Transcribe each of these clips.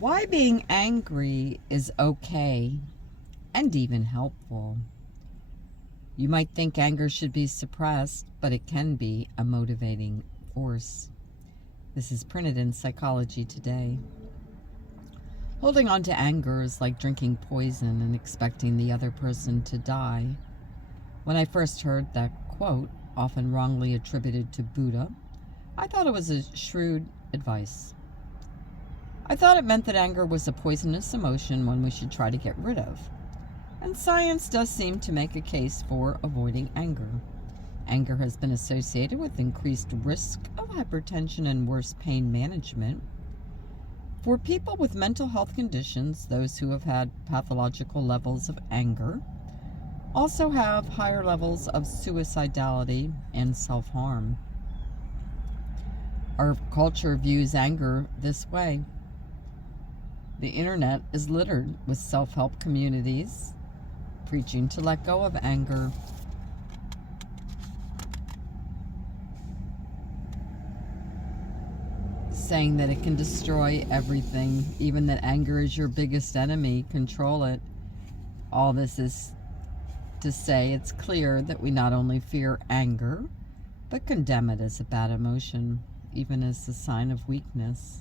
Why being angry is okay and even helpful. You might think anger should be suppressed, but it can be a motivating force. This is printed in Psychology Today. Holding on to anger is like drinking poison and expecting the other person to die. When I first heard that quote, often wrongly attributed to Buddha, I thought it was a shrewd advice. I thought it meant that anger was a poisonous emotion, one we should try to get rid of. And science does seem to make a case for avoiding anger. Anger has been associated with increased risk of hypertension and worse pain management. For people with mental health conditions, those who have had pathological levels of anger also have higher levels of suicidality and self-harm. Our culture views anger this way. The internet is littered with self-help communities preaching to let go of anger. Saying that it can destroy everything, even that anger is your biggest enemy, control it. All this is to say it's clear that we not only fear anger, but condemn it as a bad emotion, even as a sign of weakness.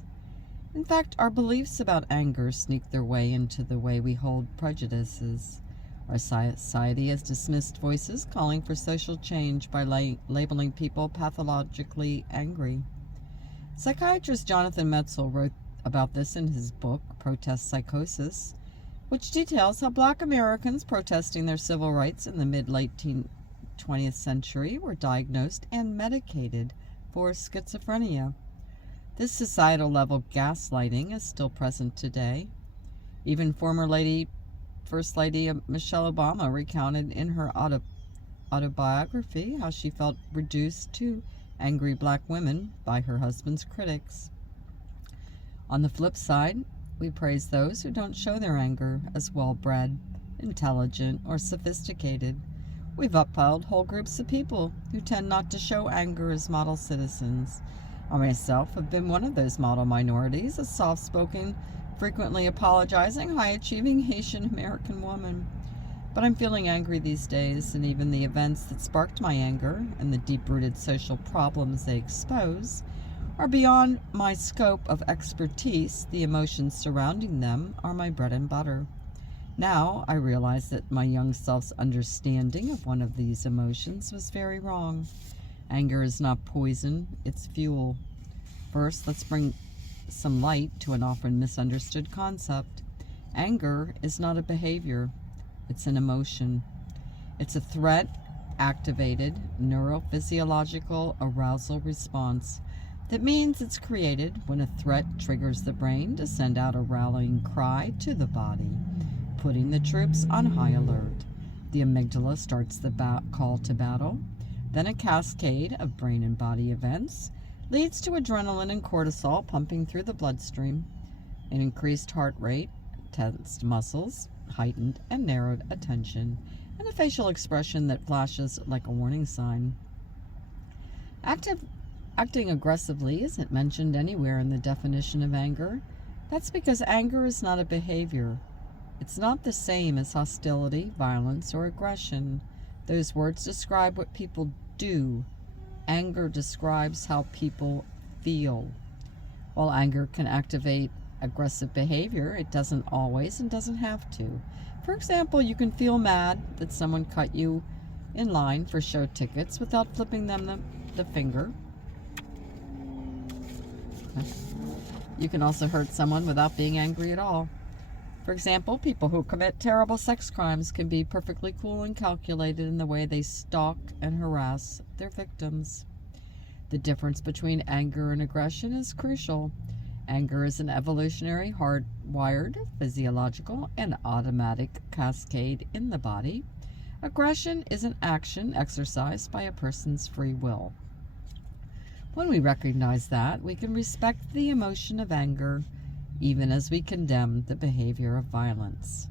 In fact, our beliefs about anger sneak their way into the way we hold prejudices. Our society has dismissed voices calling for social change by labeling people pathologically angry. Psychiatrist Jonathan Metzl wrote about this in his book, Protest Psychosis, which details how Black Americans protesting their civil rights in the mid-late 20th century were diagnosed and medicated for schizophrenia. This societal-level gaslighting is still present today. Even former First Lady Michelle Obama recounted in her autobiography how she felt reduced to angry Black women by her husband's critics. On the flip side, we praise those who don't show their anger as well-bred, intelligent, or sophisticated. We've upheld whole groups of people who tend not to show anger as model citizens. I myself have been one of those model minorities, a soft-spoken, frequently apologizing, high-achieving Haitian American woman. But I'm feeling angry these days, and even the events that sparked my anger and the deep-rooted social problems they expose are beyond my scope of expertise. The emotions surrounding them are my bread and butter. Now I realize that my young self's understanding of one of these emotions was very wrong. Anger is not poison, it's fuel. First, let's bring some light to an often misunderstood concept. Anger is not a behavior, it's an emotion. It's a threat-activated neurophysiological arousal response. That means it's created when a threat triggers the brain to send out a rallying cry to the body, putting the troops on high alert. The amygdala starts the call to battle. Then a cascade of brain and body events leads to adrenaline and cortisol pumping through the bloodstream, an increased heart rate, tensed muscles, heightened and narrowed attention, and a facial expression that flashes like a warning sign. Acting aggressively isn't mentioned anywhere in the definition of anger. That's because anger is not a behavior. It's not the same as hostility, violence, or aggression. Those words describe what people do. Anger describes how people feel. While anger can activate aggressive behavior, it doesn't always and doesn't have to. For example, you can feel mad that someone cut you in line for show tickets without flipping them the finger. You can also hurt someone without being angry at all. For example, people who commit terrible sex crimes can be perfectly cool and calculated in the way they stalk and harass their victims. The difference between anger and aggression is crucial. Anger is an evolutionary, hardwired, physiological, and automatic cascade in the body. Aggression is an action exercised by a person's free will. When we recognize that, we can respect the emotion of anger, even as we condemn the behavior of violence.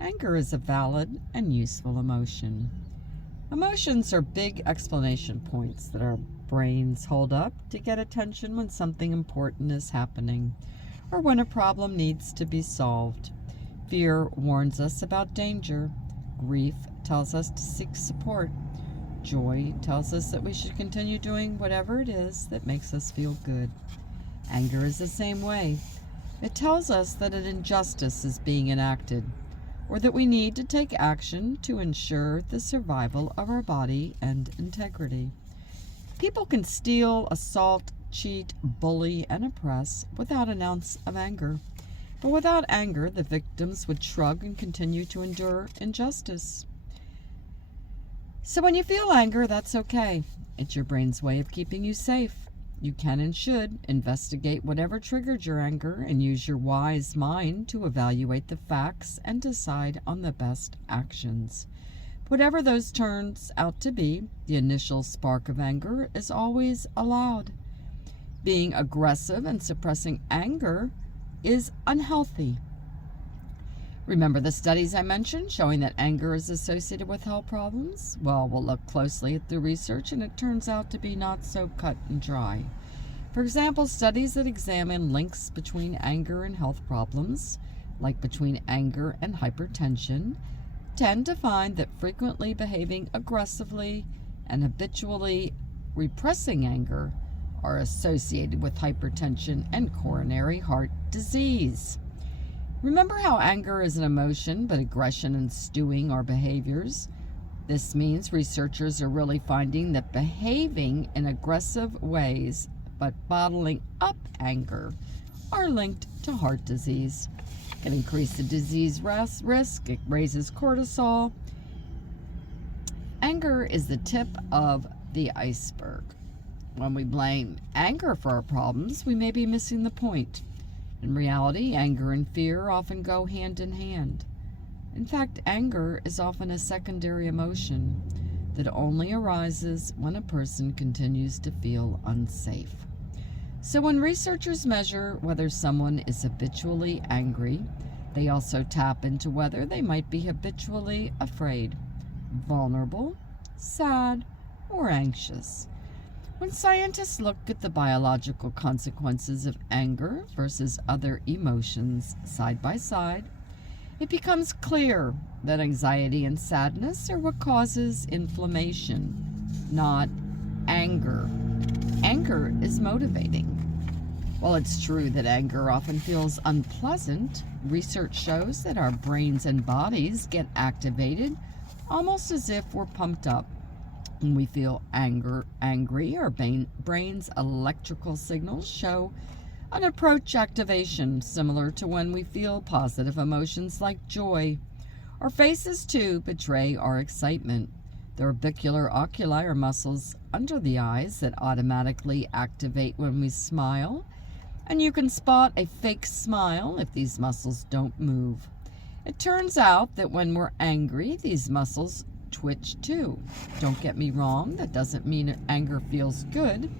Anger is a valid and useful emotion. Emotions are big explanation points that our brains hold up to get attention when something important is happening. or when a problem needs to be solved. Fear warns us about danger. Grief tells us to seek support. Joy tells us that we should continue doing whatever it is that makes us feel good. Anger is the same way. It tells us that an injustice is being enacted, or that we need to take action to ensure the survival of our body and integrity. People can steal, assault, cheat, bully, and oppress without an ounce of anger. But without anger, the victims would shrug and continue to endure injustice. So when you feel anger, that's okay. It's your brain's way of keeping you safe. You can and should investigate whatever triggered your anger and use your wise mind to evaluate the facts and decide on the best actions. Whatever those turns out to be, the initial spark of anger is always allowed. Being aggressive and suppressing anger is unhealthy. Remember the studies I mentioned showing that anger is associated with health problems? Well, we'll look closely at the research, and it turns out to be not so cut and dry. For example, studies that examine links between anger and health problems, like between anger and hypertension, tend to find that frequently behaving aggressively and habitually repressing anger are associated with hypertension and coronary heart disease. Remember how anger is an emotion, but aggression and stewing are behaviors? This means researchers are really finding that behaving in aggressive ways, but bottling up anger, are linked to heart disease. It can increase the disease risk. It raises cortisol. Anger is the tip of the iceberg. When we blame anger for our problems, we may be missing the point. In reality, anger and fear often go hand in hand. In fact, anger is often a secondary emotion that only arises when a person continues to feel unsafe. So when researchers measure whether someone is habitually angry, they also tap into whether they might be habitually afraid, vulnerable, sad, or anxious. When scientists look at the biological consequences of anger versus other emotions side by side, it becomes clear that anxiety and sadness are what causes inflammation, not anger. Anger is motivating. While it's true that anger often feels unpleasant, research shows that our brains and bodies get activated almost as if we're pumped up. When we feel angry, our brain's electrical signals show an approach activation similar to when we feel positive emotions like joy. Our faces, too, betray our excitement. The orbicular oculi are muscles under the eyes that automatically activate when we smile, and you can spot a fake smile if these muscles don't move. It turns out that when we're angry, these muscles twitch too. Don't get me wrong, that doesn't mean anger feels good.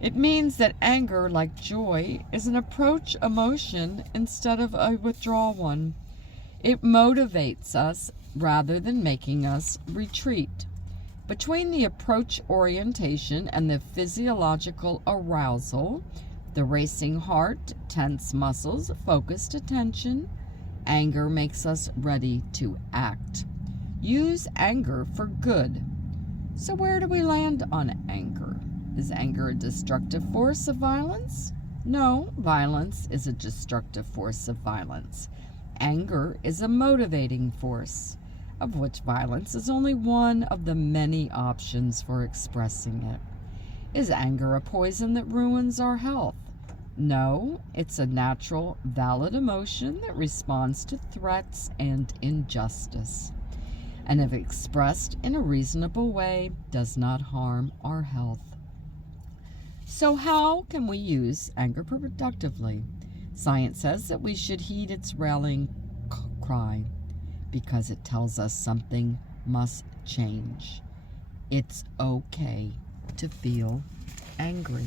It means that anger, like joy, is an approach emotion instead of a withdrawal one. It motivates us rather than making us retreat. Between the approach orientation and the physiological arousal, the racing heart, tense muscles, focused attention, anger makes us ready to act. Use anger for good. So where do we land on anger? Is anger a destructive force of violence? No, violence is a destructive force of violence. Anger is a motivating force, of which violence is only one of the many options for expressing it. Is anger a poison that ruins our health? No, it's a natural, valid emotion that responds to threats and injustice, and if expressed in a reasonable way, does not harm our health. So how can we use anger productively? Science says that we should heed its rallying cry because it tells us something must change. It's okay to feel angry.